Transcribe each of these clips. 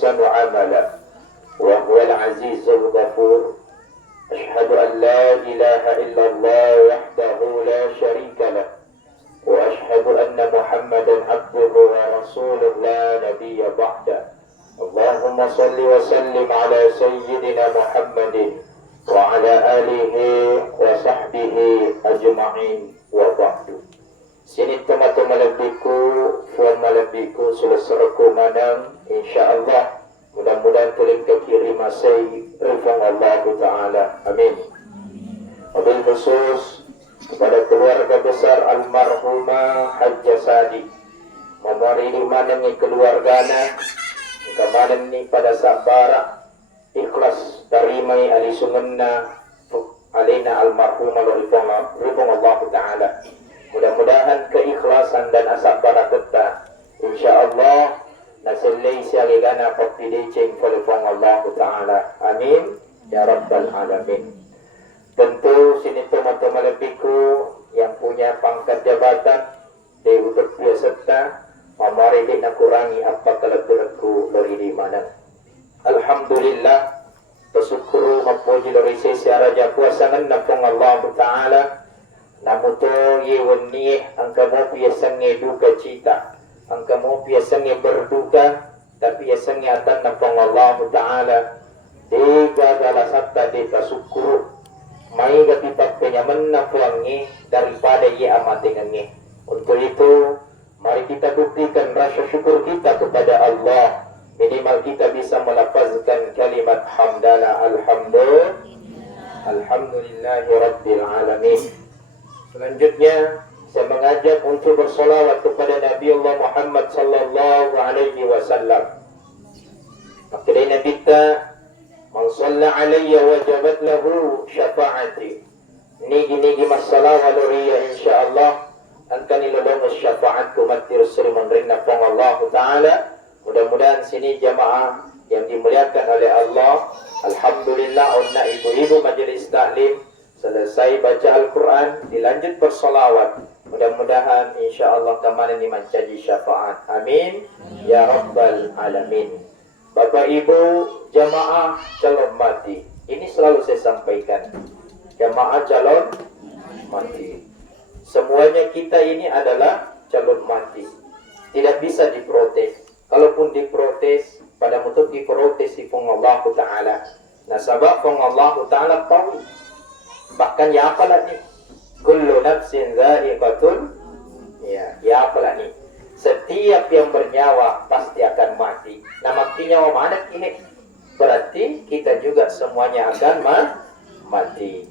وأحسن عملا وهو العزيز الغفور. أشهد أن لا إله إلا الله وحده لا شريك له وأشهد أن محمدا عبده ورسوله لا نبي بعده. اللهم صل وسلم على سيدنا محمد وعلى آله وصحبه أجمعين وبعد. Sini teman-teman lebihku, fuan malebihku, selesaraku manang, insyaAllah mudah-mudahan tulim ke kiri masih rifang Allah Ta'ala. Amin. Wabil khusus kepada keluarga besar almarhumah Hajjah Sadi, memari di manang keluargana kemarin ni pada sabara ikhlas tarimai ali sunganna alina almarhumah rifang Allah Ta'ala. Mudah-mudahan keikhlasan dan asap barakatah insyaallah nasalli siagana papideceng falifang Allah Ta'ala. Amin ya rabbal alamin. Tentu sini teman-teman lebihku yang punya pangkat jabatan di utur biasa mamari nak kurangi apa kelak-kelakku dari di mana. Alhamdulillah bersyukur memuji dari sisi raja kuasa nafang Allah Ta'ala. Namun tu ye wani angka mo piasangnya duka cita, angka mo piasangnya berduka, tapi piasangnya atan nafang Allah Ta'ala. Dega gala sabta deka syukur, mai gatipak penyaman nafangi daripada ye amatingannya. Untuk itu, mari kita buktikan rasa syukur kita kepada Allah. Minimal kita bisa melafazkan kalimat hamdalah alhamdulillahi rabbil alamin. Selanjutnya saya mengajak untuk bersolawat kepada Nabi Allah Muhammad sallallahu alaihi wasallam. Maka Nabi kita man shalla alayya wajabat lahu syafaati. Nigi masalah waluria insyaallah akan ilolong syafaat kumatir sri menerima pang Allah Ta'ala. Mudah-mudahan sini jamaah yang dimuliakan oleh Allah. Alhamdulillah onna ibu-ibu majelis taklim selesai baca Al-Quran, dilanjut bersolawat. Mudah-mudahan insyaAllah kemarin dimancaji syafaat. Amin. Ya Rabbal Alamin. Bapak Ibu, jamaah calon mati. Ini selalu saya sampaikan. Jamaah calon mati. Semuanya kita ini adalah calon mati. Tidak bisa diprotes. Kalaupun diprotes, pada mutuk diprotes si Allah Ta'ala. Nah, sebab Allah Ta'ala tahu. Bahkan ya apalah ni, kullu nafsin dha'iqatul, ya apalah ni, setiap yang bernyawa pasti akan mati. Nah, mati nyawa mana ini? Berarti kita juga semuanya akan mati.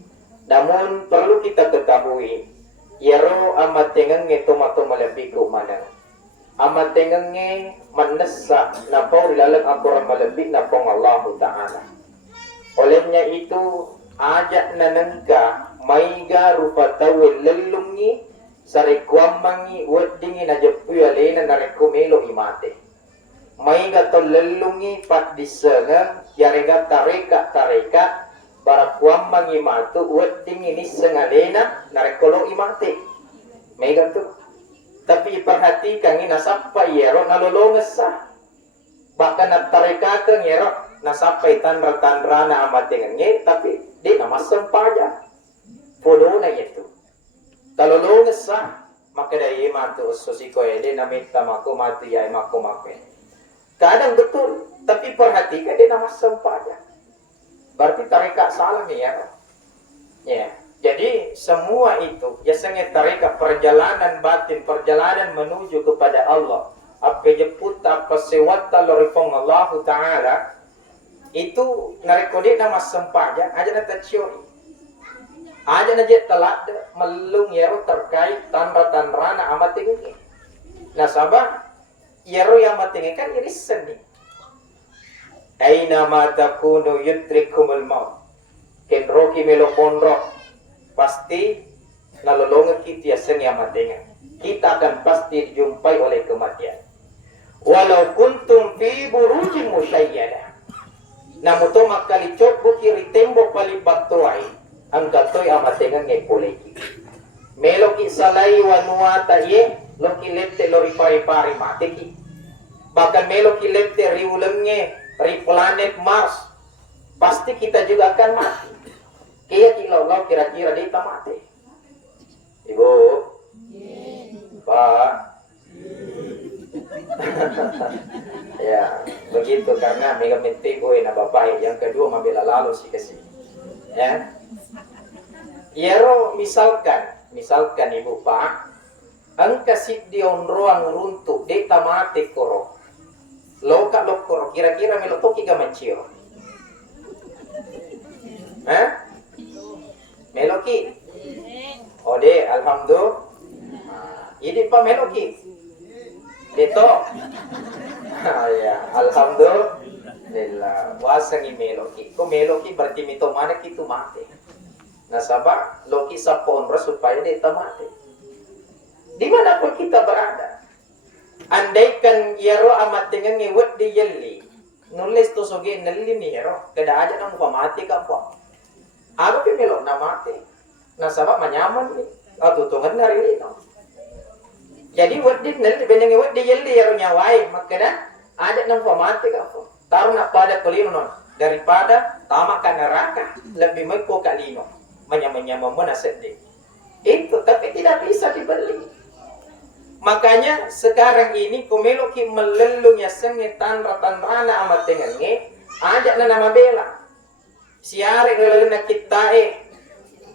Namun perlu kita ketahui, yaro amat tengenge tomato malabiku mana, amat tengenge menesa napau dilalang akuran malabik napong Allah Ta'ala. Olehnya itu ajak nanengka maiga rupa tawil lelungi sarekuamangi weddingi najepuy alena narekumelo imate maiga to lelungi pat disengang yarega tareka barakuamangi matu weddingi ni sengalena narekolo imate maiga tu. Tapi perhatikan ini nasapa yero nalolonges sah bahkan natareka keng yero nasapai tanra na amatingannya tapi di nama sempaja follow na itu kalau lo ngesah maka dari mantu sosiko di namita mako mati ya mako make kadang betul tapi perhatikan di nama sempaja berarti tarekat salah nih ya jadi semua itu biasanya tarekat perjalanan batin perjalanan menuju kepada Allah apa jeput apa sewata lorifong Allah Ta'ala itu narekodik nama sempaja aja na tacioi aja na jet telat melung yero terkait tanra na amatingi. Nah sabah yero yang amatingi kan iris seni aina ma takunu yudrikumul maut ken roki melo pondro pasti nalolongan kita seni amatingi kita akan pasti dijumpai oleh kematian walau kuntum fi burujin musyayyada. Namun to makali cok bukiri tembok balik batuai angkat toy amatengan ngepoleki meloki salai wanuata ye loki lette lori pari mateki Bahkan melo kilente riulenge ri planet Mars, pasti kita juga akan mati. Kaya kilau kira-kira dia mati. Ibu, Pak, ya begitu karena mega mentigo na bapak. Yang kedua mabela lalu sih kasih. Ya, Yero misalkan ibu Pak, ang kasih dion ruang runtuk deta mati koro. Loka lokoro kira-kira melotoki ka mancio. Hah? Meloki? Ode, alhamdulillah. Ini pa meloki. Dito. Ya, alhamdulillah. Wasangi meloki. Ko meloki berarti mito mana kitu mati. Nasaba loki sa ponra supaya deta mati. Dimanapun kita berada. Andaikan yaro amat dengan ngewet di yelli, nulis to soge nalili ni yaro, kada aja nang pamati ka po. Ano pi melok na mati? Nasaba manyaman ni, atutungan na rin ito. Jadi wet di nalili, benang ngewet di yelli yaro nyawai, makada aja nang pamati ka po. Taruh na pada kulino non, daripada tama ka neraka, lebih magpo kalino, manyam-nyamam mo na sedih. Itu, tapi tidak bisa dibeli. Makanya sekarang ini kumeloki melelungnya sengetan ratan-rana amat tengenge ajak na nama bela siare ngelelena kita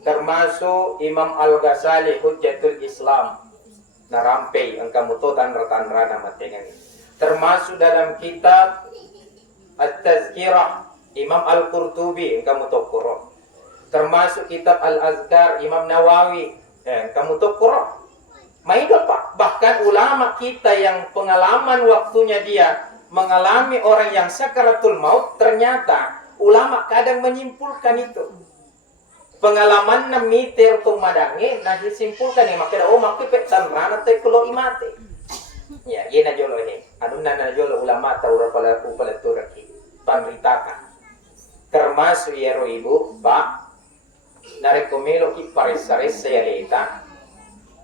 termasuk Imam Al-Ghazali Hujjatul Islam narampai ang kamutotan ratan-rana amat tengenge termasuk dalam kitab At-Tazkirah Imam Al-Qurtubi ang kamutokuro termasuk kitab Al-Azkar Imam Nawawi ang kamutokuro. Maida Pak, bahkan ulama kita yang pengalaman waktunya dia mengalami orang yang sakaratul maut, ternyata ulama kadang menyimpulkan itu. Pengalaman na miter tu madange, nah disimpulkan ni makira makita petan rana te kulo imate. Ya, yena jolo ini. Anu nana jolo ulama taura pala turaki pamritakan. Termasuk ya ibu, Pak, narekomelo ki pares-sares saya leta.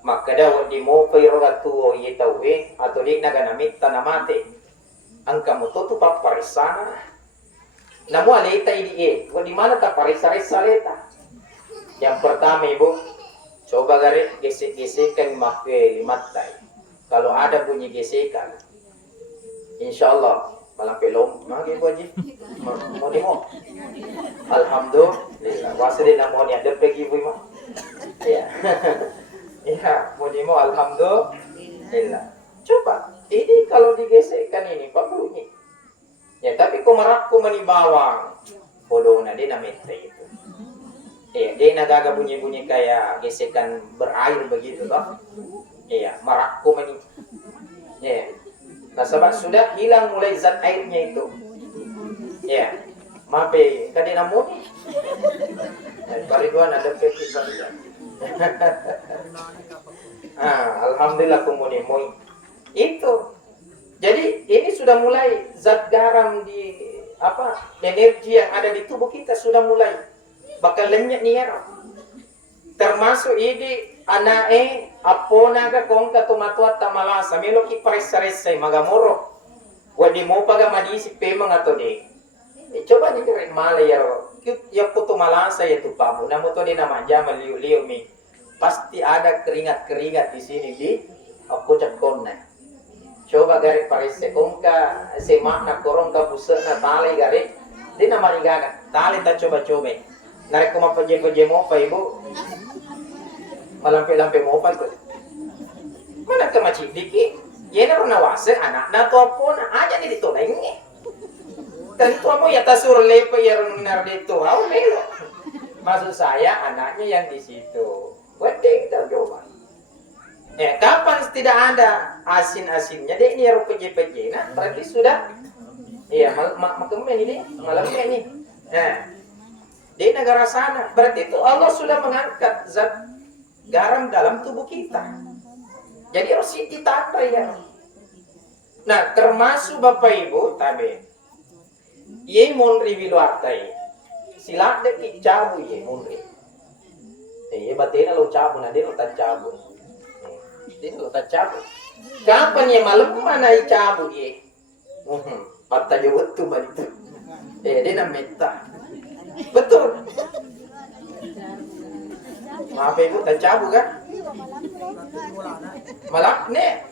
Maka daw di mo pairogatuo yitawe atau di naganamit tanamate ang kamuto paparisana namu aleta idi di mana ta parisaresa leta. Yang pertama ibu coba garis gesek-gesekan make matai. Kalau ada bunyi gesekan insyaallah malam pelom magi boji mau di mo alhamdulillah wasri namoni ada pergi ibu mo ya. Ya, mujimo alhamdulillah. Coba, ini kalau digesekkan ini Pak bunyi. Ya, tapi kumarakku manibawang. Bodoh na din namete itu. Iya, dia nagaga bunyi-bunyi kayak gesekan berair begitu toh. Iya, marakku mani. Ya. Nah, sebab sudah hilang mulai zat airnya itu. Ya. Mape, kadina muni. Bariduan ada peki saja. Alhamdulillah kumunimui itu. Jadi ini sudah mulai zat garam di energi yang ada di tubuh kita sudah mulai bakal lenyap nih ya. Termasuk ini anae apona ga kongka tumatua tamalasa meloki pares-saresai magamoro. Wadi mo paga madisi pemang atau de. Coba nih keren mala ya. Ya putu malasa ya tu pamu. Namun tu dia nama jama liu-liu mi. Pasti ada keringat-keringat di sini di aku cekonna. Coba garis parese kongka semakna korongka busana tali garis. Dia nama rigaga. Tali tak coba-coba. Narik kuma peje-peje mo pa ibu. Malampe-lampe mo pa tu. Mana ke macam diki? Yena rona wase anak na tu apa na aja ni ditolak ini. Tentu mo ya tasur lepe ya runar itu, how melo. Maksud saya anaknya yang di situ. Wedding kita coba. Kapan tidak ada asin-asinnya deh ini ya peje-peje. Nah, berarti sudah. Iya, malam ini malamnya ini. Di negara sana, berarti itu Allah sudah mengangkat zat garam dalam tubuh kita. Jadi harus ditata ya. Nah, termasuk Bapak Ibu tabe. Ye monri wiluatai sila de kicabu ye monri ye batena lo cabu na de lo tacabu de lo tacabu kapan ye malam mana ye cabu ye Mata jawat tu itu. Dia nak meta. Betul. Maaf ibu, tacabu kan? Malak ne.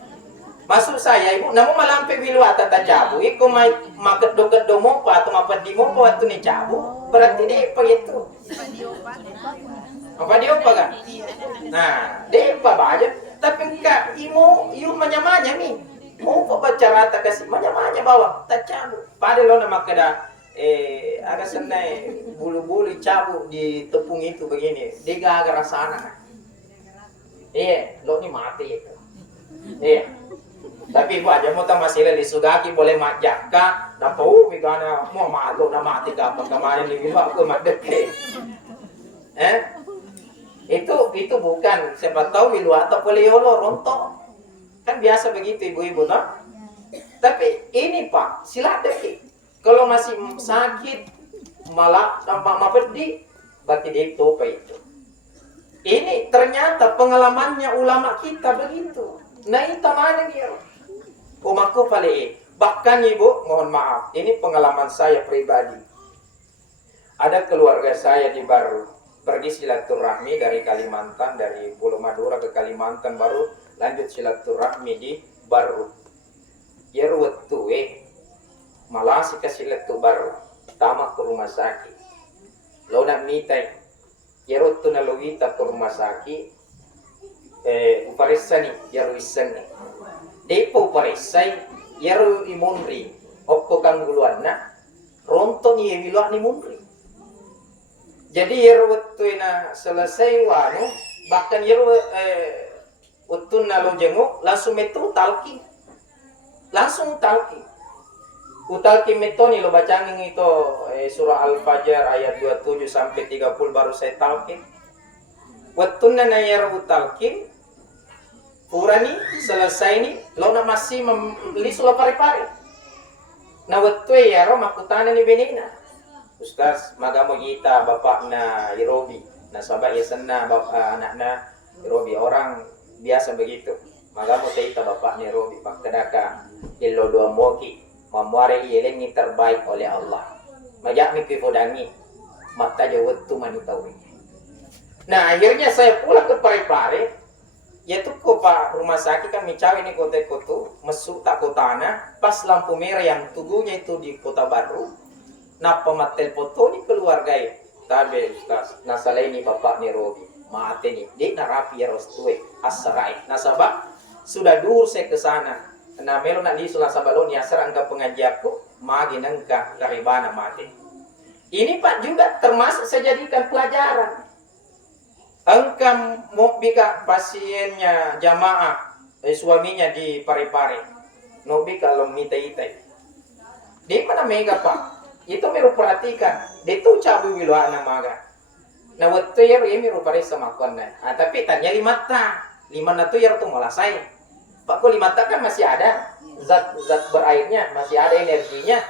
Maksud saya ibu, namun malampi bilu ata tacabu. Iku mai maket doket domo pa atau mapat di mo pa waktu ni cabu. Berarti dia apa itu? Apa dia apa kan? Nah, dia apa aja. Tapi enggak, iu manya-manya nih. Mau apa cara tak kasih manya-manya bawa tacabu. Padahal lo nama kada agak senai bulu-bulu cabu di tepung itu begini. Dia agak rasana. Lo ni mati itu. Tapi ibu aja mau tambah sila disugaki boleh majaka. Dapat bigana mau malu na mati kapan kemarin lebih aku madeke. Itu bukan siapa tahu milu atau poliolo rontok. Kan biasa begitu ibu-ibu no. Tapi ini Pak, sila deki. Kalau masih sakit malah tampak mapedi, berarti dia itu apa itu. Ini ternyata pengalamannya ulama kita begitu. Nah itu mana dia? Umaku paling bahkan ibu mohon maaf, ini pengalaman saya pribadi. Ada keluarga saya di Baru pergi silaturahmi dari Kalimantan, dari Pulau Madura ke Kalimantan, baru lanjut silaturahmi di Baru. Ya ruwetu malah si kasiletu Baru tamak ke rumah sakit. Lo nak mitai ya ruwetu na lowita ke rumah sakit. Uparisa ni ya ruwisan ni. Depo parisay yaru imunri opko kang guluan na ronto ni wilak ni munri. Jadi yaru waktu na selesai wano bahkan yaru utun na lo jenguk langsung metu talki utalki meto ni lo bacangin itu surah Al-Fajr ayat 27 sampai 30 baru saya talki. Waktu na yaru utalki Purani selesai ni, lo na masih membeli sulah pare-pare. Na waktu ya ro makutana ni benina. Ustaz, magamo kita bapak na Irobi, na sabak ya sana bapak anak na Irobi orang biasa begitu. Magamo kita bapak ni Irobi pakadaka ilo dua moki, mamuare iyelengi terbaik oleh Allah. Majak mi pipodangi, mata jawat tu manitawi. Nah akhirnya saya pulang ke pare-pare. Yaitu ko pak rumah sakit kan micawi ini kota kotu mesuk tak kotana pas lampu merah yang tugunya itu di Kota Baru. Nah pematel foto ni keluarga tabe Ustaz nasala ini bapak ni Robi mate ni dik narapi ya rostue asarai nasabak sudah dur saya ke sana. Nah melo nak di sulah sabalon ya serang ke pengajianku magi nengka karibana mate. Ini Pak juga termasuk saya jadikan pelajaran. Engkam mau bika pasiennya jamaah suaminya di pare-pare no bika lo mitai-itai di mana mega Pak itu meru perhatikan itu cabu wiluan maga na waktu ya meru pare sama kona tapi tanya lima na tu ya tu malah saya Pak ko lima kan masih ada zat berairnya masih ada energinya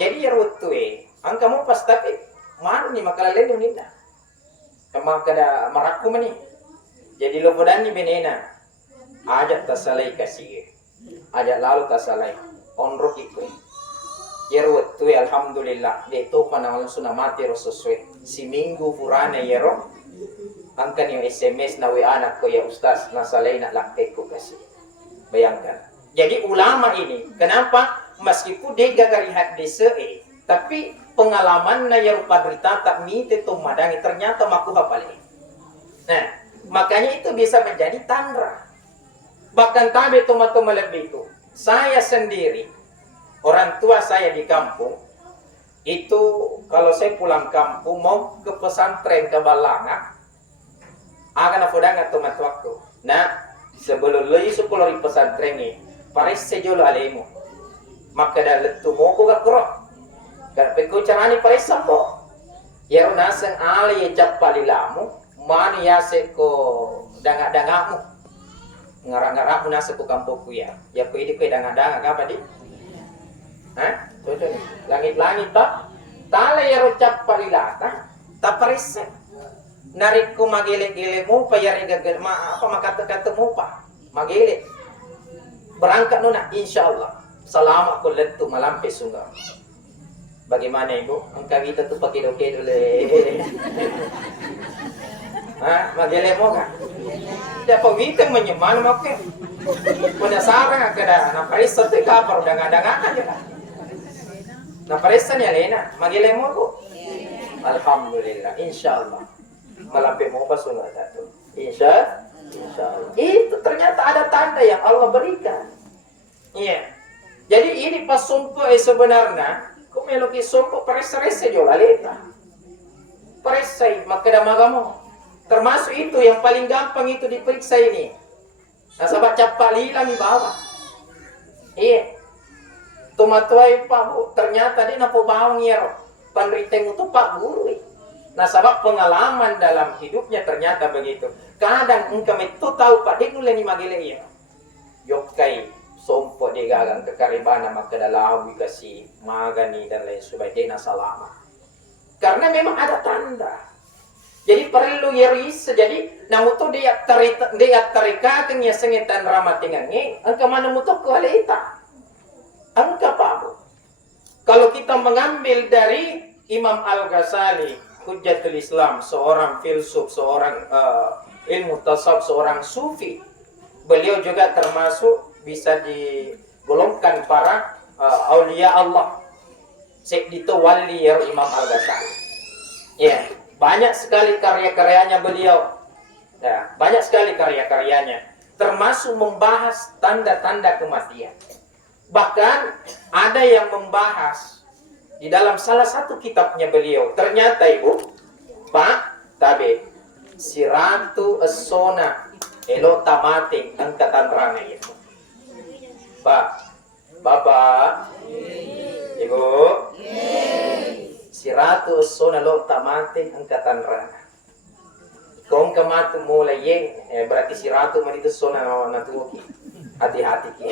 jadi ya waktu angka mau pas tapi mana nih makalalen yang nina kama kada maraku mani jadi lo podan ni benena ajak tasalai kasih ajak lalu tasalai onro ikut yeru tu alhamdulillah de to panang suna mati rosuswe si minggu purana yero angkan yung SMS na we anak ko ya ustaz nasalai nak lakai ko kasih bayangkan jadi ulama ini kenapa meskipun dia gagarihat desa tapi pengalaman na yang padrita tak mite to madangi ternyata maku hafalin. Nah, makanya itu bisa menjadi tandra. Bahkan tabe tomato lebih itu. Saya sendiri, orang tua saya di kampung, itu kalau saya pulang kampung mau ke pesantren ke Balanga, akan afodanga tomat waktu. Nah, sebelum lagi sekolah di pesantren ini, paris sejolo alemu. Maka dah letu mau ko kerok. Tapi ko carani paris sampo. Ya nasang ali ya cap palilamu, mani ya se ko danga-dangamu. Ngarang-ngarang nasa ko kampungku ya. Ya ko idi ko danga-danga apa di? Hah? Tuh langit-langit tak? Tala ya cap palilata, tak paris. Narik ko magile-gile mo pa yari gagal apa makata-kata mo pa. Magile. Berangkat nuna insyaallah. selama ko letu malampi sungai. Bagaimana ibu? Angka kita tuh pakai doke dulu. Hah, magele mo ka? Tidak pawikan menyeman makin. Pada sarang kada na parisa te kapar udah ngada-ngada aja kan. Na parisa nya lena, magele mo ko. Alhamdulillah, insyaallah. Malampi mo pa sunod ato. Insyaallah. Itu ternyata ada tanda yang Allah berikan. Iya. Jadi ini pas sumpo sebenarnya, kung meloki sumpo paresa-resa jo lalita. Paresa makada magamo. Termasuk itu yang paling gampang itu diperiksa ini. Nasabak capa lilang di bawah. Iya. Tumatuay Pak Bu, ternyata dia napo bawang ya. Panriteng itu Pak Guru. Nasabak pengalaman dalam hidupnya ternyata begitu. Kadang engkau itu tahu Pak, dia mulai ni magile ya. Yokai sompo dia gagang kekaribana maka dalam kasih magani dan lain sebagainya salama. Karena memang ada tanda. Jadi perlu yeris jadi namuto dia tarika kenya sengetan ramatingannya angka mana muto kualita angka pabu. Kalau kita mengambil dari Imam Al-Ghazali Hujjatul Islam, seorang filsuf, seorang ilmu tasawuf, seorang sufi, beliau juga termasuk bisa digolongkan para aulia Allah. Sekdito wali ya Imam Al-Ghazali. Ya. Banyak sekali karya-karyanya beliau. Ya, banyak sekali karya-karyanya. Termasuk membahas tanda-tanda kematian. Bahkan ada yang membahas di dalam salah satu kitabnya beliau. Ternyata Ibu, Pak, Tabe, Siratu As-Sona Elo Tamating Angkatan Rana itu. Pak, Bapak, Ibu, Siratu As-Sona Elo Tamating Angkatan Rana. Kung kamatu mulai yang berarti siratu man itu sona natuki. Hati-hati ki.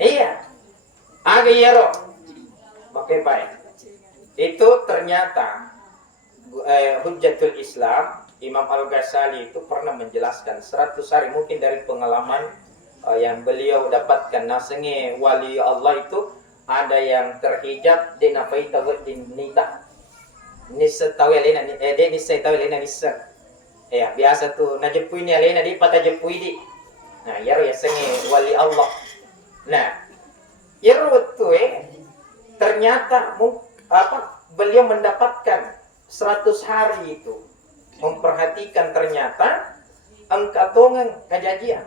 Iya. Aga yero. Pakai baik. Itu ternyata Hujjatul Islam Imam Al-Ghazali itu pernah menjelaskan 100 hari mungkin dari pengalaman yang beliau dapatkan. Nasenge wali Allah itu ada yang terhijab di napai tawat di nita. Nisa tawelena nisa tawelena nisa. Ya, biasa tuh najepui ni alena di pata jepui di. Nah, yaro ya senge wali Allah. Nah, yaro tuh ternyata beliau mendapatkan 100 hari itu memperhatikan ternyata angkatongan kejadian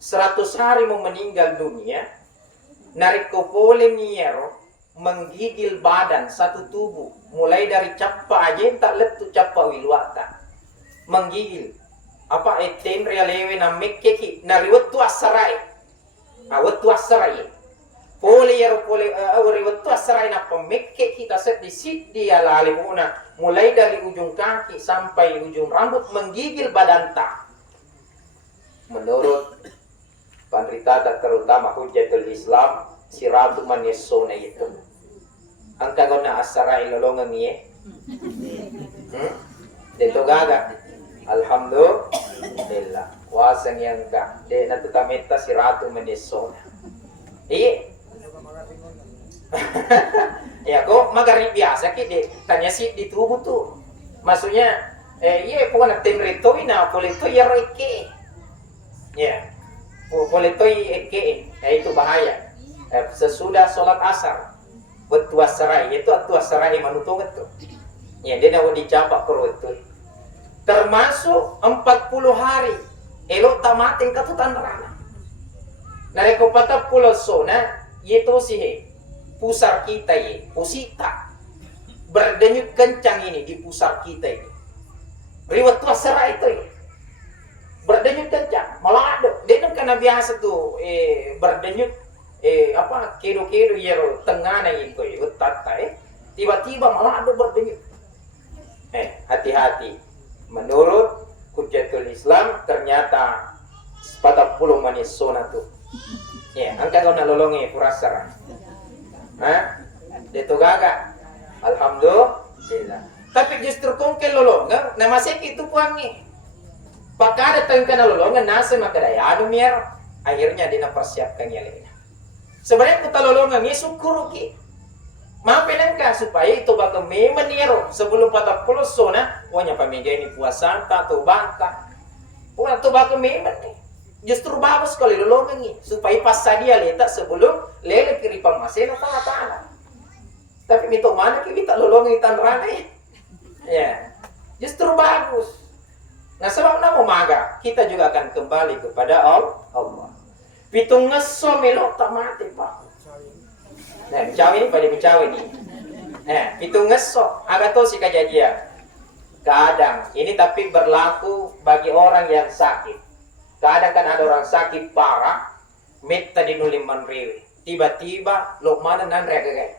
100 hari mau meninggal dunia narikopole niero menggigil badan satu tubuh mulai dari capa aja tak letu capa wilwata menggigil apa etem realewe na mekkeki nariwatu asarai awatu asarai pole yaro pole awatu asarai na pemekkeki taset di sit dia lalimuna mulai dari ujung kaki sampai ujung rambut menggigil badan tak menurut penderita terutama Hujjatul Islam Siratu man yasuna itu angka gona asarai lolongan ni dito gaga alhamdulillah wasang yang ka de natutameta Siratu man yasuna ya kok magari biasa ki de tanya si di tubuh tuh maksudnya iya bukan temrito ina polito ya reke ya polito eke itu bahaya sesudah sholat asar betuas serai itu atuas serai manutung itu ya dia nak dicapak kerut itu termasuk 40 hari elok tamating katutan rana dari kopata pulau sona itu sih pusar kita ye pusita berdenyut kencang ini di pusar kita ini riwat tuas serai itu ye berdenyut kencang malado dia kan karena biasa tuh berdenyut kilo-kilo yero tengah na itu tata tiba-tiba malado berdenyut hati-hati menurut Hujjatul Islam ternyata 40 manis sona tuh ya angka kau nak lolongi purasara deto gaga alhamdulillah tapi justru kongkel lolongan na masih itu puangi pakada tengkana lolongan nasa makadaya adu mier akhirnya dina persiapkan ya lena Sebenarnya kita lolongan ni syukur ki. Maafin engkau supaya itu bakal meniro sebelum patah puluh na, pokoknya pamiga ini puasa tak tu bantah. Pokoknya tu bakal nih. Justru bagus kalau lolongan ni supaya pas sadia letak sebelum lele kiri pamasena tanah. Tapi minta mana kita lolongan tan rane. Ya. Justru bagus. Nah sebab nama maga kita juga akan kembali kepada Allah. Pitung ngeso melok tak mati pak. Nah, bicawi ini pada bicawi ini. Itu ngesok. Agak tahu si kejadian. Kadang ini tapi berlaku bagi orang yang sakit. Kadang kan ada orang sakit parah, minta dinulim manriwi. Tiba-tiba lo mana nan rega gay.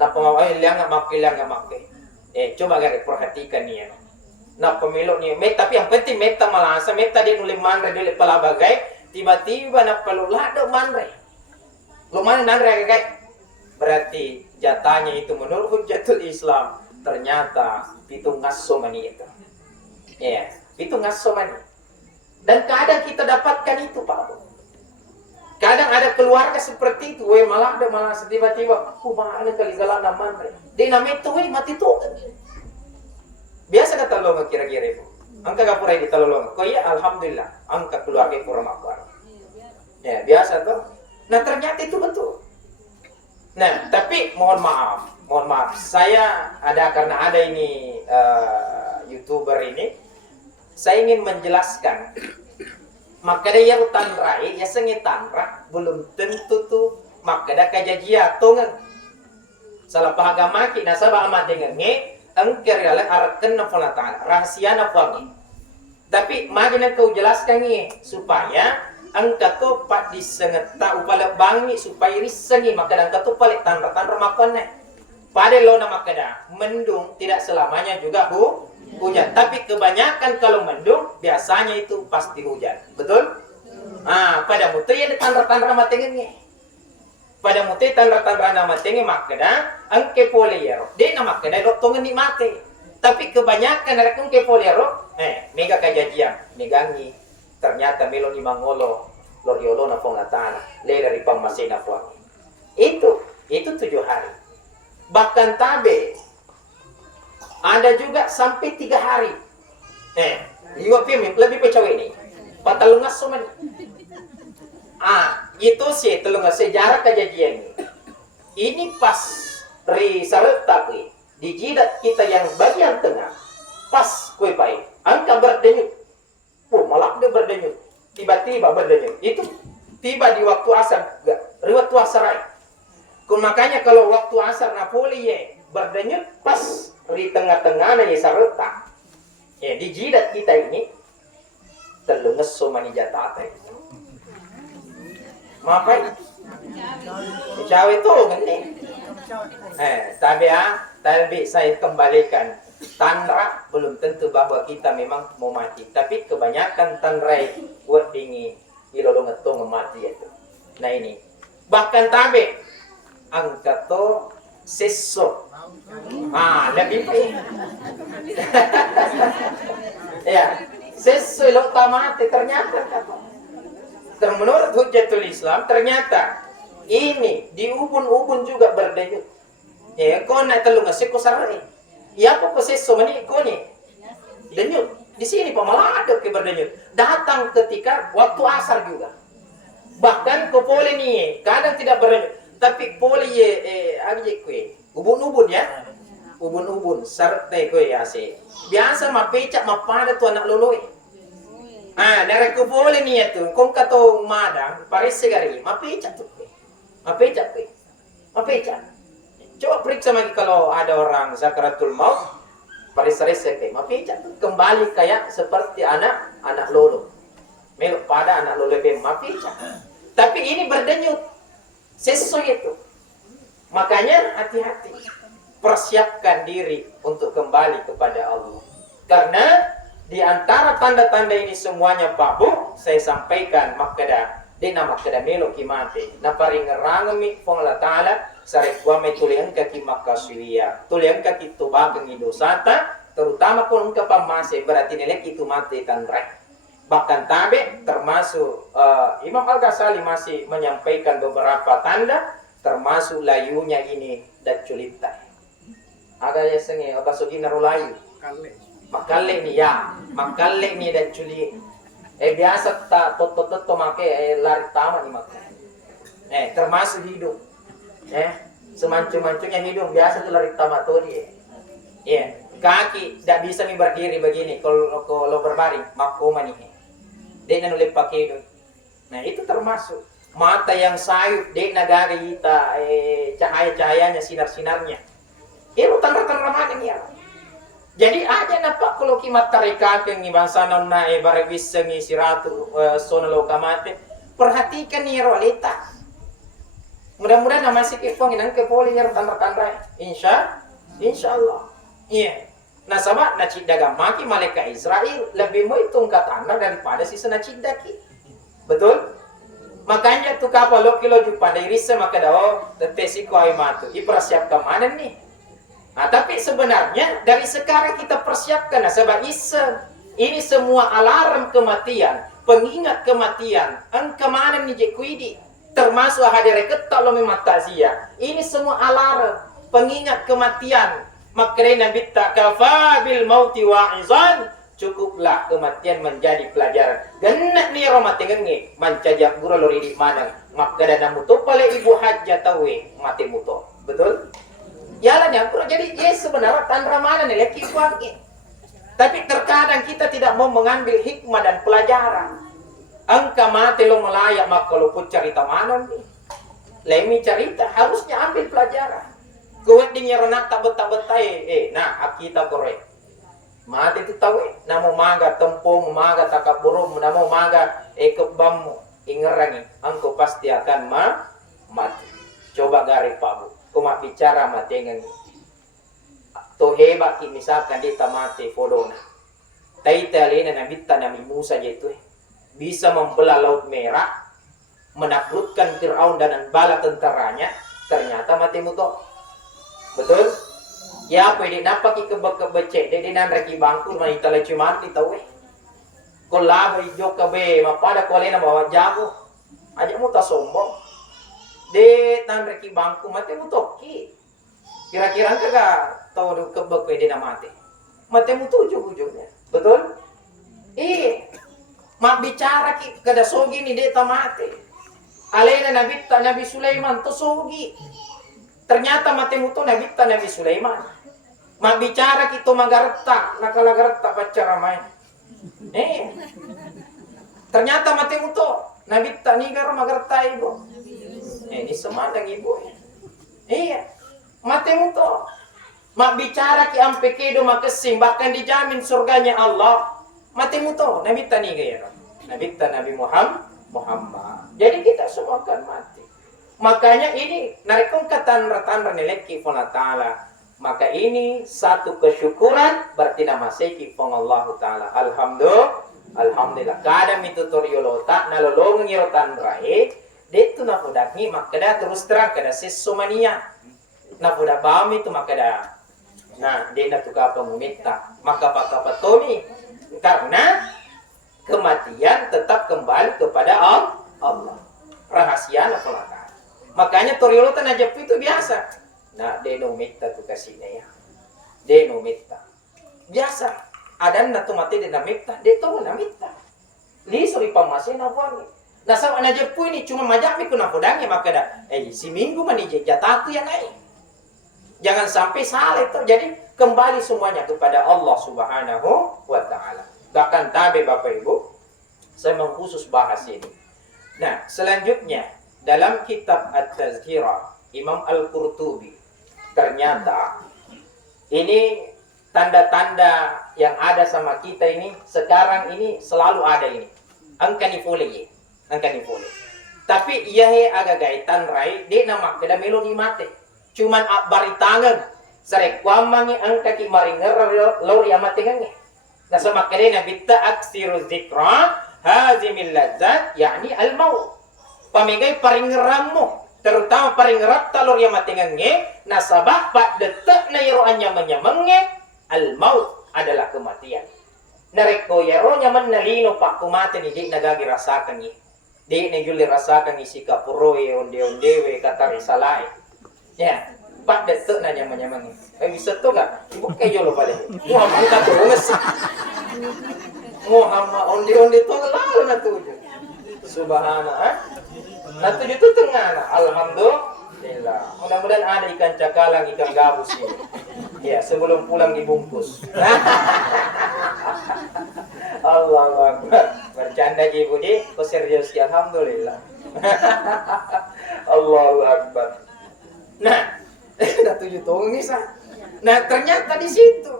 Nah pemawai liang nggak makai. Coba gak perhatikan nih ya. Nah pemilu nih, tapi yang penting meta malasa, meta dinulim manre di pala bagai. Tiba-tiba nak perlu lado manre. Lo mana nan rega gay. Berarti jatahnya itu menurut Hujjatul Islam ternyata pitung ngasomani itu. Ya, pitung ngasomani. Dan kadang kita dapatkan itu Pak. Kadang ada keluarga seperti itu, malah tiba-tiba, mana kali galak naman. Dia namanya itu, mati tuh. Biasa kata lo kira-kira itu. Angka gapura di talolong. Kau ya alhamdulillah, angka keluarga kurang makbar. Ya, biasa tuh. Nah, ternyata itu betul. Nah, tapi mohon maaf, saya karena ada ini YouTuber ini, saya ingin menjelaskan. Maka dia yang tanrai, ya sengi tanra, belum tentu tuh maka ada kejadian tongan. Salah paham maki, nasabah amat dengan engker yalah arahkan nafala ta'ala, rahasia nafalnya. Tapi magina kau jelaskan supaya angka tu pat disengeta upala bangi supaya risengi maka angka tu paling tanra makannya. Pada lo nama kada mendung tidak selamanya juga hujan. Tapi kebanyakan kalau mendung biasanya itu pasti hujan. Betul? Pada mutai ada tanra matengnya. Pada mutai tanra matengnya makada angke poliero. Dia nama kada lo tongen ni mate. Tapi kebanyakan ada angke poliero, mega kejadian, megangi. Ternyata melon di mangolo loriolo na fongatana lele ripang masina fuang itu 7 hari, bahkan tabe ada juga sampai 3 hari. Liwa film lebih pecawe ini patalungas soman. Itu sih telungas sejarah kejadian ini pas risareta di jidat kita yang bagian tengah pas kue pai angka berdenyut. Malah dia berdenyut. Tiba-tiba berdenyut. Itu tiba di waktu asar. Waktu asar. Makanya kalau waktu asar Napoli berdenyut pas di tengah-tengah ya sareta. Di jidat kita ini telunges somani jatata. Maafkan. Cawe itu kan nih. Tapi saya kembalikan. Tanra belum tentu bahwa kita memang mau mati, tapi kebanyakan tanrai buat dingin ilolong itu mati itu. Nah ini bahkan tabe angka to seso lebih ya seso lo mati ternyata menurut Hujjatul Islam ternyata ini di ubun-ubun juga berdenyut. Kau nak telung ngasih sarai. Ya apa seso mani koni denyut di sini pemalah ada berdenyut datang ketika waktu asar juga, bahkan ke poli ni kadang tidak berdenyut tapi poli kue ubun-ubun ya ubun-ubun sarte kue ase biasa mapecak mapada tu anak loloi dari ke poli ni tu kong kato madang paris segari mapecak tu mapecak. Coba periksa lagi kalau ada orang zakaratul maut, paris-paris mapijat kembali kayak seperti anak lolo. Melok pada anak lolo mapijat. Tapi ini berdenyut. Sesuai itu. Makanya hati-hati. Persiapkan diri untuk kembali kepada Allah. Karena di antara tanda-tanda ini semuanya Pak saya sampaikan makada dina makada melo kimate na paring rangami pong Allah Ta'ala sarek wa may tulian ka kimakasuya tulian ka kitubagang idosata terutama kung ka pamase berarti nilek itu mate tanrek Bahkan tabe termasuk Imam Al-Ghazali masih menyampaikan beberapa tanda termasuk layunya ini dan culita. Ada yang sengi abasugi narulayu. Makalle ni ya, makalle ni dan culi. Biasa tak toto make lari taman ni makai. Termasuk hidung. Semancu-mancunya hidung biasa tuh lari taman tuh dia. Kaki tidak bisa nih berdiri begini kalau berbaring makoma nih. Dia nulip pakai hidung. Nah itu termasuk mata yang sayup dia nagari kita cahaya-cahayanya sinar-sinarnya. Itu tanda-tanda mana nih ya? Jadi aja nampak kalau kimat tarekat yang bangsa nona barebis sengi siratu sonolo kamate. Perhatikan nih realitas. Mudah-mudahan nama si kifong inang kepoli nih tanda-tanda. Insya Allah. Iya. Nah sama nacid dagang maki malaikat Israel lebih mau hitung katanda daripada si senacid daki. Betul? Makanya tuh kapal lo kilo jupan dari risa maka dah tesiko aimatu. Ipersiapkan mana nih? Nah, tapi sebenarnya dari sekarang kita persiapkan sebab ini semua alarm kematian, pengingat kematian. Engkau mana nih jekuidi? Termasuk hadir ketak lo mematazia. Ini semua alarm, pengingat kematian. Makanya Nabi tak kafabil mauti wa'izan. Cukuplah kematian menjadi pelajaran. Genak nih romati ngengi. Mancajak gura lori di mana. Maka dana mutu pale ibu hajja tawe mati mutu. Betul? Jalan yang kurang. Jadi sebenarnya tanda mana nih leki kuangki. Tapi terkadang kita tidak mau mengambil hikmah dan pelajaran. Engkau mati lo melayak maka lo pun cerita mana nih. Lemi cerita harusnya ambil pelajaran. Kuat di nyerenak tak betai. Nah kita korek. Mati itu tahu namo maga tempo maga takaburu namo maga kebamu ingerangi engkau pasti akan mati. Coba gari pabu. Kuma bicara matengan to hebat misalkan dia mati fodona taita lena nabitta Nabi Musa yaitu bisa membelah laut merah menaklukkan Fir'aun dan bala tentaranya ternyata mati muto. Betul? Ya apa ini nampak kebecek dia nanraki bangku manita lecuman di tahu kolaba ijo kabe mapada kolena bawa jago aja muta sombong de nanreki bangku mati mutoki kira-kira kagak tahu kebek dia mati mati mutu ujung-ujungnya betul mak bicara ki kada sogi ni dia mati alena Nabi Sulaiman to sogi ternyata mati mutu Nabi Sulaiman mak bicara kita magarta nakalagarta pacara main ternyata mati mutu Nabi nigar magarta ibu. Ini semadang ibu. Iya. Mati mutu. Mak bicara ki ampe kedo makesim bahkan dijamin surganya Allah. Mati mutu. Nabi tani gaya. Nabi Muhammad. Jadi kita semua akan mati. Makanya ini narikong katan-ratan nileki fona ta'ala. Maka ini satu kesyukuran berarti nama seki fong Allah ta'ala. Alhamdulillah. Kadang itu toriolota nalolong ngirotan rai. Itu nafudak ni makada terus terang kada sesomania. Nafudak bami itu makada. Nah, dia nak tukar pengumita. Maka pakapatomi karena kematian tetap kembali kepada Allah. Rahasia nafudak. Makanya toriolotan aja itu biasa. Nah, dia nomita tu kasihnya ya. Dia nomita. Biasa. Ada natu mati dia namita. Dia tahu namita. Li suri pamasin nafuani. Nah sama aja pun ini cuma majak mikun podangnya maka dah. Si minggu mani jatatu yang naik. Jangan sampai salah itu. Jadi kembali semuanya kepada Allah Subhanahu wa Ta'ala. Bahkan tabe Bapak Ibu, saya mengkhusus bahas ini. Nah selanjutnya dalam kitab At-Tazkirah Imam Al-Qurtubi ternyata ini tanda-tanda yang ada sama kita ini sekarang ini selalu ada ini. Angkani foley. Tapi ia agak gaitan rai dia nama kada meloni mate. Cuman bari tangan sarek kwamangi angka ki maringer lori amate ngange. Nah sama kadena bitta aksiru zikra hazimil ladzat yakni al maut. Pamigay paringeramu terutama paringerat talor amate ngange nasabah pak detek na iroannya menyamenge al maut adalah kematian. Nareko yaro nyaman nalino pak kumate ni di nagagi rasakan ni. Di naguli rasakan ni si kapuroy onde-ondewe kata risalai. Ya, pak detuk na nyaman-nyaman ni. Bisa tu kan? Ibu kayo lo pala. Muhammad kata unges. Muhammad onde-onde tu lalu na tuju. Subhanallah. Na tuju tu tengah na. Alhamdulillah. Mudah-mudahan ada ikan cakalang, ikan gabus ini. Ya, sebelum pulang dibungkus. Allahu Akbar. Bercanda ibu di, kok serius ya? Alhamdulillah. Allahu Akbar. Nah, udah 7 tahun nih sah. Nah, ternyata di situ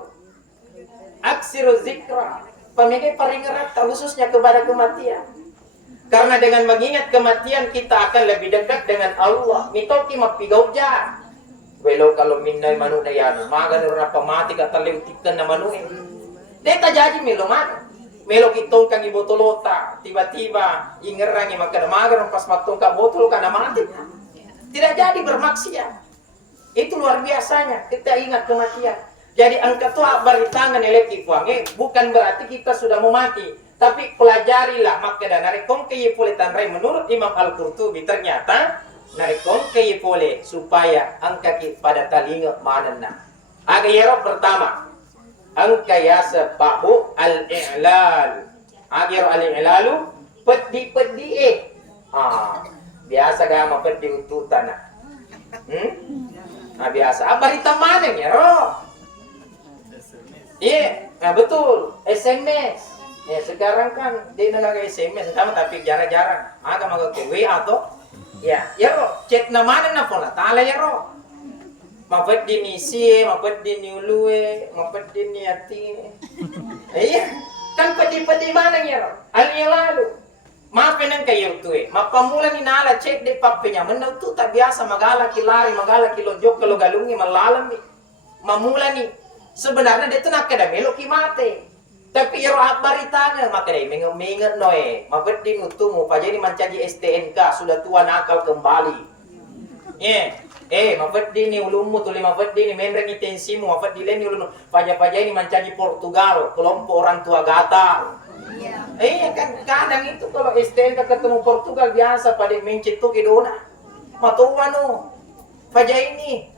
aksiru zikra, pemilik peringat khususnya kepada kematian. Karena dengan mengingat kematian kita akan lebih dekat dengan Allah. Mitoki mapigauja. Welo kalau minna manu dayano, maga nurna pamati kata leutikan na manu. Deta jadi melo mana? Melo kitong kang ibotolota, tiba-tiba ingerangi maka maga pas matong ka botol kana mati. Tidak jadi bermaksiat. Itu luar biasanya kita ingat kematian. Jadi angka tua baritangan eleki puange bukan berarti kita sudah mau mati, tapi pelajarilah maka dan narekong kaya pole tanrai menurut Imam Al-Qurtubi ternyata narekong kaya pole supaya angka pada talinga manana. Agayero pertama angka yasa bahu al-i'lal. Agayero al-i'lalu pedi biasa gama pedi ututan. Biasa barita mana ya roh. Iya, betul. SMS. Ya sekarang kan dia nggak SMS sama tapi jarang-jarang. Agak mau ke WA atau ya roh. Chat nama na pun lah. Tala ya roh. Mapet dini si, mapet dini ulue, mapet dini hati. Iya, kan pedi mana ya roh. Alnya lalu. Maafin ang kayo tu mapamulan ni nala cek de papenya menau tu tak biasa magala kilari magala kilonjok kalau galungi malalami mamula ni sebenarnya dia tu nak kada melo ki mate tapi iro baritanga maka dai mengingat noe mabet din utumu pajani mancaji STNK sudah tua nakal kembali mabet din ni ulumu tu lima mabet din ni membreng intensimu mabet dileni ulunu pajani mancaji Portugal kelompok orang tua gatal. Kan kadang itu kalau STNK ketemu Portugal biasa pada mencet tuh kedona. Matuan Faja ini.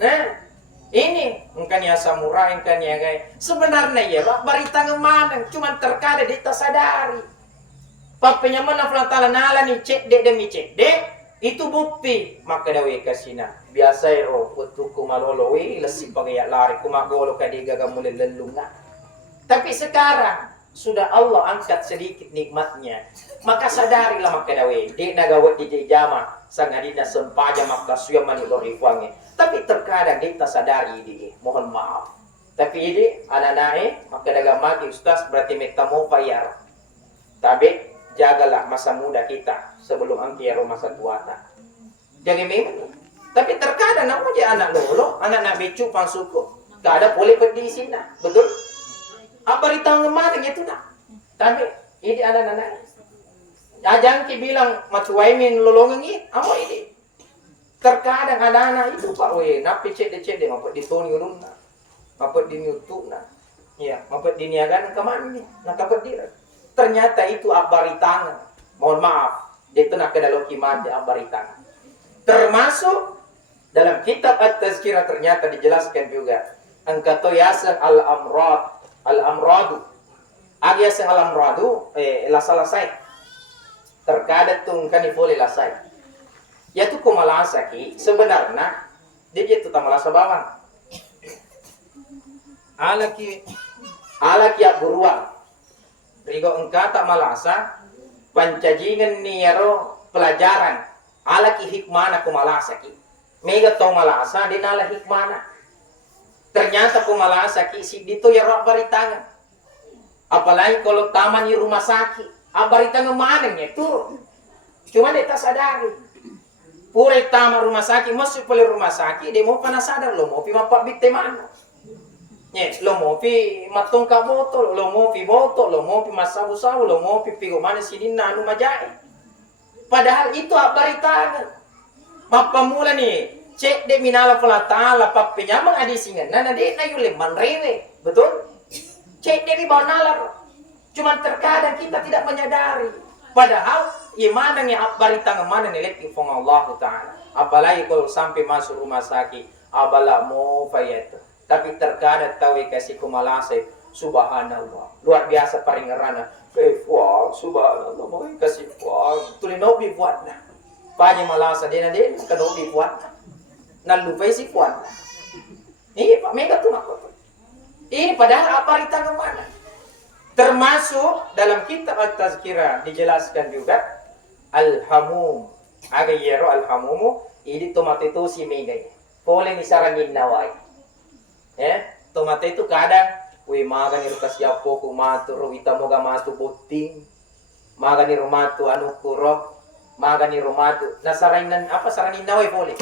Nah, ini mungkin ya samurai kan ya guys. Sebenarnya ya barita ngemanang cuman terkadang dia tak sadari. Papanya mana flatala nala nih cek dek demi cek dek itu bukti maka dawe kasina. Biasa ya untuk kumalolo lesi pagaya lari kumagolo kadiga gamule lelunga. Tapi sekarang sudah Allah angkat sedikit nikmatnya, maka sadarilah maka dawe di nagawat di jama sangadina sempaja maka suya manilorifuange. Tapi terkadang kita sadari di mohon maaf. Tapi ini anak-anak maka daga mati ustaz berarti mereka mau bayar. Tapi jagalah masa muda kita sebelum angkiaro masa tuata. Jangan memang. Tapi terkadang namun dia anak lolo, anak becu pansuku, gak ada boleh pergi di sini, betul? Apa ditanggung kemarin itu nak? Tapi ini anak-anak. Ajang ki bilang macuaimin lolongengi, apa ini? Terkadang anak-anak itu pak we, napi cede mapet ditoni ulunna, mapet di YouTube na, ya, mapet di niagan kemana nih? Nak kapet dia. Ternyata itu abaritangan. Mohon maaf, dia itu nak kedalo kimati abaritangan. Termasuk dalam kitab At-Tazkirah ternyata dijelaskan juga angkato yasan al-amradu agiasan al-amradu lasai terkadang tung kan boleh lasai yaitu kumalasa ki sebenarnya dia itu tamalasa bawang alaki ya buruan rigo engkata malasa pancajingan niyaro pelajaran alaki hikmana kumalasa ki mega tong malasa dinala hikmana. Ternyata kumalasa si dito ya rak baritangan. Apalagi kalau taman di rumah sakit, baritangan mana tuh. Cuma dia tak sadari. Pure taman rumah sakit, masuk pulih rumah sakit, dia mau panas sadar lo mau pi mapak bitte mana. Lo mau pi matong ka botol, lo mau pi botol, lo mau pi masabu-sabu, lo mau pi pigo mana sini nanu majai. Padahal itu baritangan. Mapamula nih. Cek de minala pala ta'ala papinya mang adi singan na de na yule manrewe betul Cek dari bawah nalar. Cuman terkadang kita tidak menyadari. Padahal iman yang barita ngemana nilai fong Allah Ta'ala. Apalagi kalau sampai masuk rumah sakit. Abala mo fayat. Tapi terkadang tahu kasih kumalasay. Subhanallah. Luar biasa paringerana. Wah, subhanallah. Mau kasih wah. Tuloy na buat na. Panya malasa din na din. Kano buat na. Nalupay si buat na. Ini Pak Mega tuh nak. Ini padahal barita ngemana. Termasuk dalam kitab At-Tazkirah dijelaskan juga al-hamum. Aga yero al-hamumu ini tomat itu si megay. Boleh disarangin nawai. Ya, tomat itu kadang maga ni rukas yapo kumatu ruita moga mastu boting. Maga ni rumatu anu kuro. Maga ni rumatu. Nasarainan apa sarangin nawai boleh.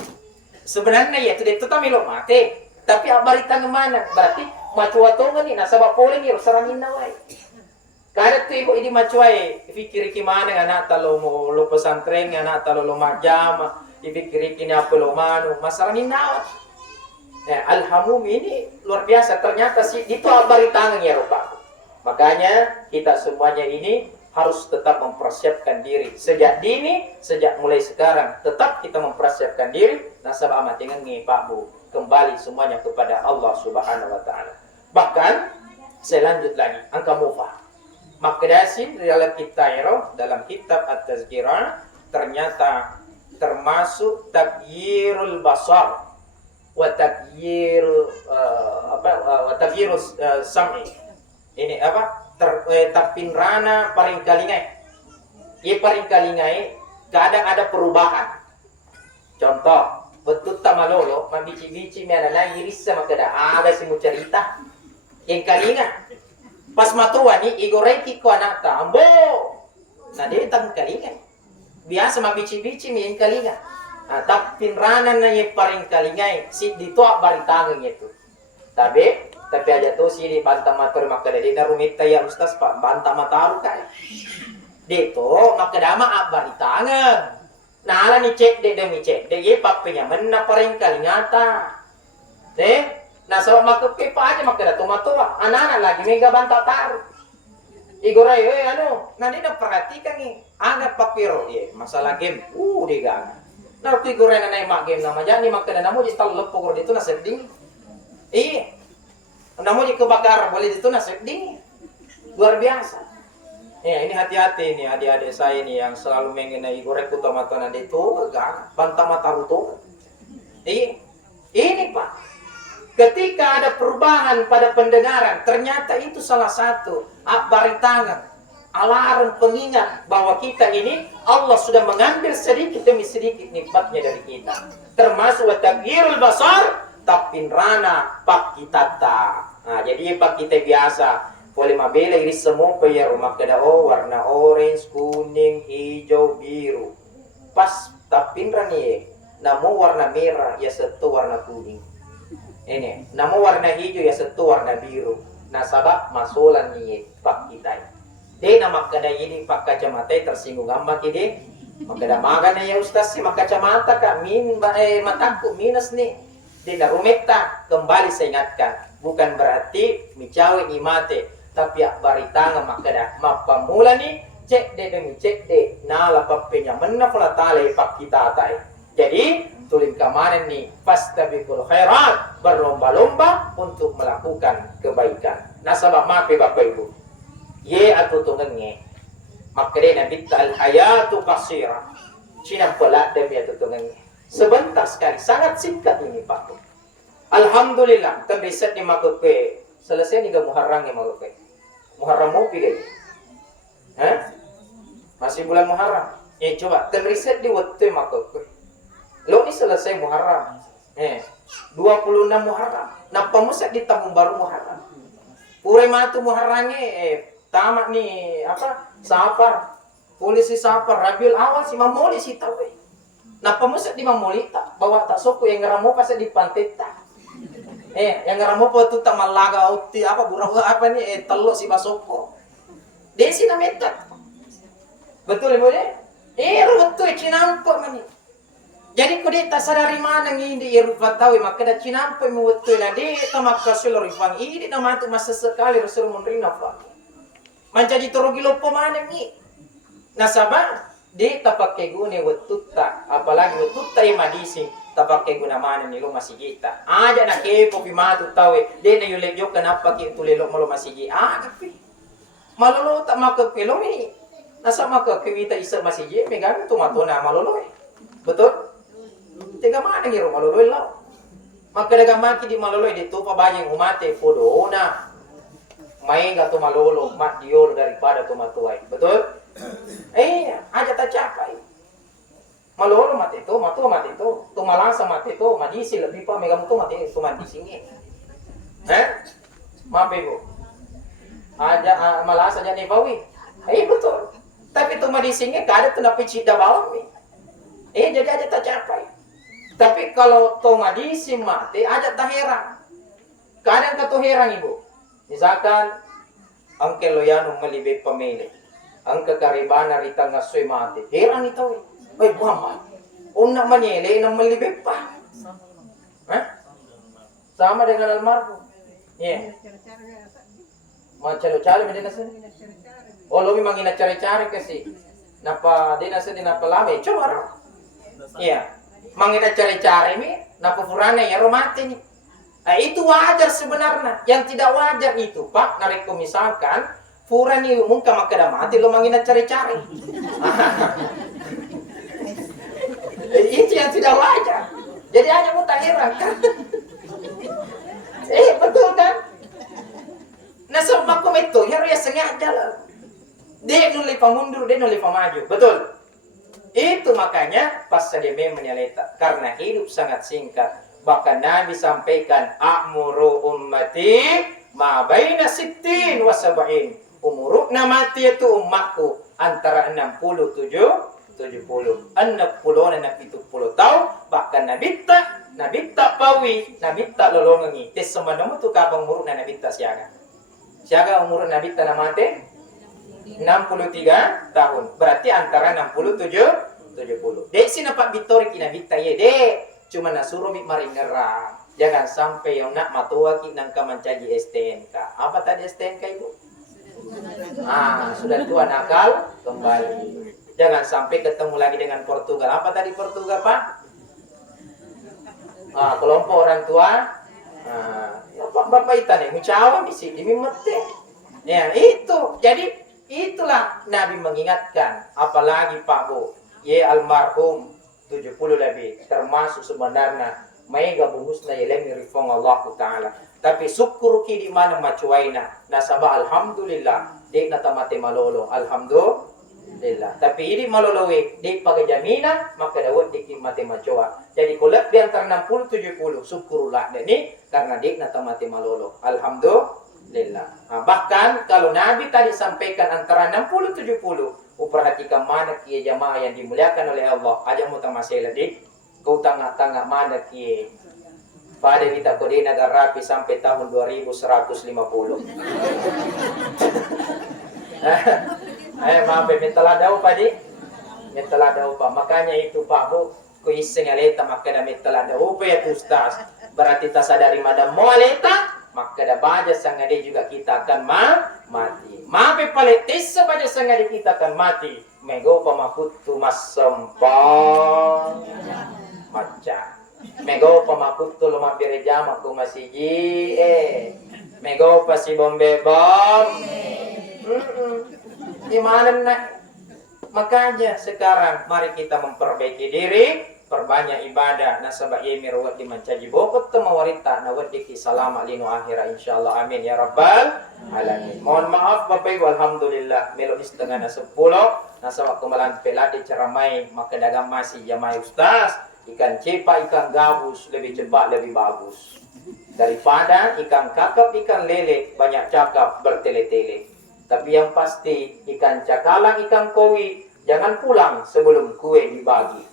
Sebenarnya ya itu tamilo mate. Tapi barita ngemana? Berarti macuatongan ni nasabak boleh ni sarangin nawai. Kada tu ibu ini macuai, fikir gimana anak talo mo lo pesantren, anak talo lo majama, fikir kini apa lo manu, masalah ini nawat. Alhamum ini luar biasa, ternyata sih itu abari tangan ya rupa. Makanya kita semuanya ini harus tetap mempersiapkan diri sejak dini, sejak mulai sekarang tetap kita mempersiapkan diri. Nasabah amat dengan Pak Bu kembali semuanya kepada Allah Subhanahu Wa Taala. Bahkan saya lanjut lagi, angka mufah. Makdasin dalam dalam kitab At-Tazkirah ternyata termasuk tagyirul basar wa tagyirul sam'i. Ini apa? Tapinrana paring kalingai. Ia paring kalingai kadang ada perubahan. Contoh, betul tamalolo mabici-bici meana iris sama kada ada si mucarita. Yang kalinga pas matua ni igorei ko anak ta ambo na dia tang kalinga biasa mabici-bici mi kalinga tapi ranan na ye paring kalinga si dito baritangan itu tapi aja tu si di banta matur makada di na rumita ya ustaz pak banta mataru kay dito makadama baritangan nala ni cek de demi cek de ye papenya menna paring kalinga ta nah sama makake pa aja makada tumatuwa anak-anak lagi mega banta taruh igoray nanti na perhatikan nih agak papiro masalah game digaga nah igoray na mak game nama jadi makada namo di tal lepok dito na setting namo di kebakar boleh dito na setting luar biasa ini hati-hati nih adik-adik saya nih yang selalu mengenai igoray kutamatan dito gaga banta mataru tuh ini Pak. Ketika ada perubahan pada pendengaran, ternyata itu salah satu baritangan, alarm pengingat bahwa kita ini Allah sudah mengambil sedikit demi sedikit nikmatnya dari kita. Termasuk tagyirul basar, tapinrana pak kitata. Nah, jadi pak kita biasa boleh mabela iris semua ya rumah kada warna orange, kuning, hijau, biru. Pas tapinrani namu warna merah ya satu warna kuning. Ini, namun warna hijau ya satu warna biru. Nasabak masulan nih pak kita. Dia nama kada ini pak kacamata tersinggung gambar kide. Makada magan ya ustaz si mak kacamata kak mataku minus nih. Dia rumeta kembali saya ingatkan. Bukan berarti micawe imate, tapi baritanga makada mapamula nih cek de demi cek de nala papenya menna pula tale pak kita tai. Jadi tulis kemarin nih fastabiqul khairat berlomba-lomba untuk melakukan kebaikan. Nasabah maaf Bapak Ibu. Ye atau tungenge. Makanya bitta al hayatu qasira. Cina pelak demi atau tungenge. Sebentar sekali, sangat singkat ini Pak. Alhamdulillah, kan riset ni makupe. Selesai ni ke Muharram ni makupe. Muharram mau pilih. Masih bulan Muharram. Coba, kan riset di waktu makupe. Lo ini selesai Muharram. 26 Muharram. Nah pemusak di tahun baru Muharram. Pure matu Muharramnya tamat nih apa? Safar. Polisi Safar Rabiul Awal si mamoli si tahu. Nah pemusak di mamoli tak bawa tak soku yang ngeramu pas di pantai tak. Yang ngeramu po tu tamalaga uti apa burau apa nih telur si basoko. Desi namanya. Betul ibu deh? Betul cinampak mani. Jadi kau tak sadari mana ngindi irufat tahu maka dah cinampai muwettu na di tamakka sulur ifang ini nama tu masa sekali Rasul munrina fa. Mancaji torogi lopo mana ni. Nasaba di tapakke gune wetutta apalagi wetutta yang madisi tapakke guna mana ni lo masih kita. Aja nak kepo pimatu tahu de na yulek yo kenapa ki tulelo malo masih gi. Tapi malolo tak maka kelo ni. Nasa maka kewita isa masih gi megan tu matona malolo. Betul? Tega mana ngiro maloloy lao. Maka daga maki di maloloy dito pa bayang umate podo na. May nga to malolo mat diol daripada tumatuay. Betul? Aja tak capai. Malolo mati to, matu mati to, tumalasa mati to, madisi lebih pa mega mutu mati to madising. Maaf ibu. Aja malasa aja ni bawi. Betul. Tapi to madisingnya kada tu na picida bawang ni. Jadi aja tak capai. Tapi kalau tomadisi mati, aja tak heran. Kadang kata heran ibu. Misalkan, angke loyano melibet pemilih. Angke karibana rita ngasoy mati. Heran itu. Buama. Nak menyele, nak melibet pa. Sama dengan almarhum. Calo-calo din nasa. Lo memang ina cari-cari kasi. Napa din nasa din napa lami. Coba. Mangita cari-cari mi, napufurana ya romati ni. Itu wajar sebenarnya. Yang tidak wajar itu, Pak, nareko misalkan furani mungka makada mati lo mangina cari-cari. Itu yang tidak wajar. Jadi hanya mau heran kan? Betul kan? Nah, sebab aku itu ya sengaja lah. Dia nuli pamundur, dia nuli pamaju. Betul. Itu makanya pas sedeme menyaleta karena hidup sangat singkat. Bahkan Nabi sampaikan a'muru ummati ma baina sittin wa sab'in. Umurukna mati itu umatku antara 67 70. 60 na 70 tahun bahkan Nabi tak pawi, Nabi tak lolongi. Tes semanamu tu kapang umur na Nabi tak siaga. Siaga umur Nabi tak mati 63 tahun. Berarti antara 67 70. Dek sini Pak Bitori kina bita ye dek. Cuma nak suruh bit mari ngerang. Jangan sampai yang nak matua ki nang mencaji STNK. Apa tadi STNK itu? Sudah tua nakal kembali. Jangan sampai ketemu lagi dengan Portugal. Apa tadi Portugal Pak? Kelompok orang tua. Bapak itu nih, mencawa misi dimimete. Ya itu. Jadi itulah Nabi mengingatkan. Apalagi Pak Bu. Almarhum 70 lebih termasuk sebenarnya mega bungusna yelemi rifong Allah Ta'ala. Tapi syukur ki di mana macuaina nasaba alhamdulillah dek nata mate malolo alhamdulillah. Tapi ini malolowe dek pakai jaminan maka dawat dek mate macua. Jadi kalau di antara 60 70 syukurlah ini karena dek nata mate malolo alhamdulillah. Bahkan kalau Nabi tadi sampaikan antara 60 70 perhatikan mana kia jamaah yang dimuliakan oleh Allah. Aja muta masalah dik. Kau tengah-tengah mana kia. Pada kita kode negara rapi sampai tahun 2150. Maaf, mintalah daw pa di. Mintalah daw pa. Makanya itu Pak Bu. Kuiseng aleta maka da mintalah daw pa ya Ustaz. Berarti tak sadari madam mo aleta. Maka da baja sangade juga kita akan mati. Mape paletis sabaja sangade kita akan mati. Mego pamakutu masampang maca. Mego pamakutu luma birejama ku masiji. Mego pasi bombe bom. Gimana nak? Makanya sekarang mari kita memperbaiki diri. Perbanyak ibadah nasabah yemir wat di mancaji bokot temawarita nawat diki salama lino akhirah insyaallah amin ya rabbal alamin. Mohon maaf Bapak Ibu alhamdulillah melodi setengah na 10 nasabah kemalan peladi ceramai maka dagang masih jamaah ustaz ikan cepa ikan gabus lebih cepat lebih bagus daripada ikan kakap ikan lele banyak cakap bertele-tele. Tapi yang pasti ikan cakalang ikan koi jangan pulang sebelum kue dibagi.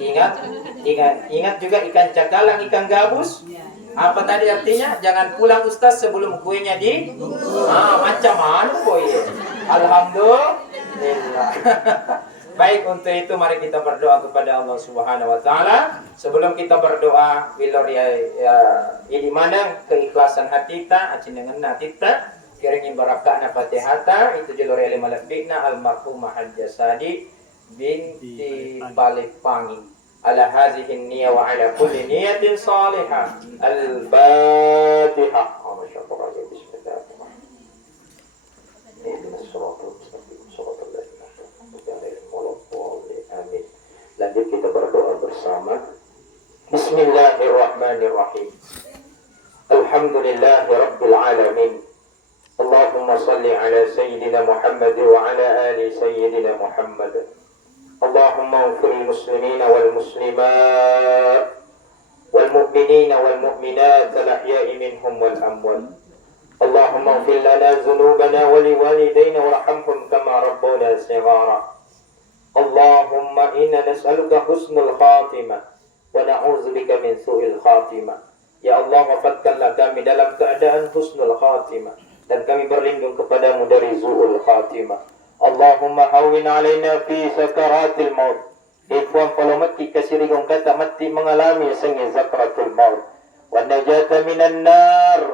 Ingat juga ikan cakalang, ikan gabus. Apa tadi artinya? Jangan pulang Ustaz sebelum kuenya di. Macam mana boy? Alhamdulillah. Baik, untuk itu mari kita berdoa kepada Allah Subhanahu wa taala. Sebelum kita berdoa, wilor ini mana keikhlasan hati kita, acinangan hati kita, kiringin barakahna Fatihata, itu jalur ilmu malabikna almarhumah Al-Jasadi binti Balikpangi. Ala hazihi niyya wa ala kulli niyatin salihah. Al-Fatihah. Lanjut kita berdoa bersama. Bismillahirrahmanirrahim. Alhamdulillahi rabbil alamin. Allahumma salli ala sayyidina Muhammad wa ala ali sayyidina Muhammad. Allahumma ighfir muslimina wal muslimat wal mu'minina wal mu'minat al-ahya'i minhum wal amwat. Allahumma ighfir lana dhunubana wa liwalidayna warhamhum kama rabbawna shighara. Allahumma inna nas'aluka husnul khatimah wa na'udzubika min su'il khatimah. Ya Allah, wafatkanlah kami dalam keadaan husnul khatimah dan kami berlindung kepadamu dari su'ul khatimah. Allahumma hawwin alaina fi sakaratil maut. Ikhwan kalau mati kasirigong kata mati mengalami sangi zakaratul maut. Wa najata minan nar.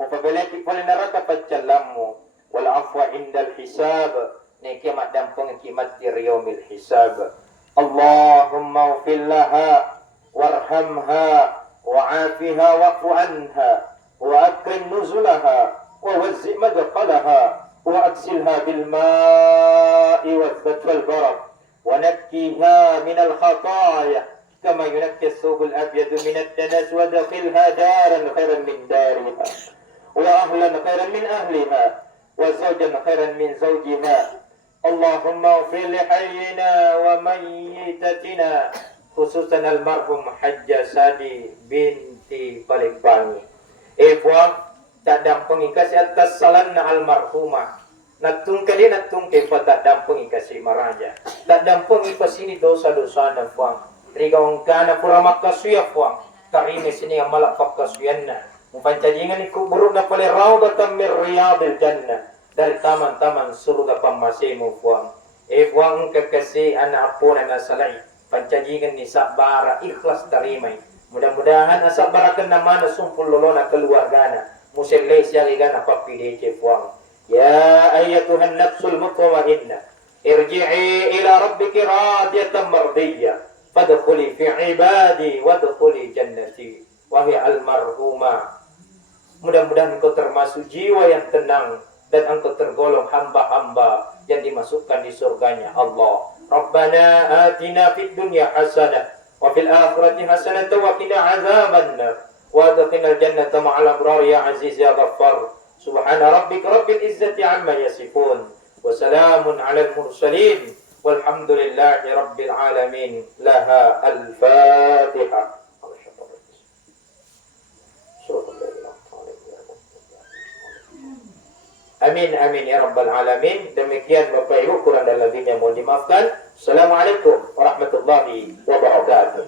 Mupabeleki pala neraka pacalamu. Wal afwa indal hisab. Ni kiamat dan pengkiamat di yaumil hisab. Allahumma ighfir laha warhamha wa'afiha wa'fu anha wa akrim nuzulaha wa wazzi madqalaha wa aksilha bil ma'i wal barad wa nakkiha min al khataaya kama yunakki as-thawb al abyad min ad-danas wa dakhilha daran khairan min dariha wa ahlan khairan min ahliha wa zawjan khairan min zawjiha. Allahumma ighfir li hayyina wa mayyitatina khususan almarhum Hajjah Sadi binti Balikpangi. Puang tak dampung ikasi atas salanna almarhumah. Natung kali natung kepa tak dampung ikasi maraja. Tak dampung ipas ini dosa-dosa na puang. Rigaung kana pura makasuya puang. Karime sini yang malak pakasuyanna. Mupancajingan iku buruk na pala rawdatan min riyadil jannah. Dari taman-taman surga pamasimu puang. Puang kekasih anak pun anak salai. Pancajikan ni sabara ikhlas tarimai. Mudah-mudahan asabara kena mana sumpul lolona keluargana. Musilai siang igana papilih ke puang. Ya ayyatuhan nafsul mutmainnah. Irji'i ila rabbiki radiyatan mardiyah. Fadkhuli fi ibadi wadkhuli jannati. Wahai almarhumah. Mudah-mudahan engkau termasuk jiwa yang tenang. Dan engkau tergolong hamba-hamba yang dimasukkan di surganya Allah. Rabbana atina fid dunya hasanah wa fil akhirati hasanah wa qina azabannar wa adkhilnal jannata ma'al abrar ya aziz ya ghaffar. Subhana rabbika rabbil izzati amma yasifun wa salamun 'alal mursalin walhamdulillahi rabbil alamin. Laha al-Fatihah. Amin amin ya rabbal alamin. Demikian Bapak Ibu, kurang dan lebihnya mohon dimaafkan. Assalamualaikum warahmatullahi wabarakatuh.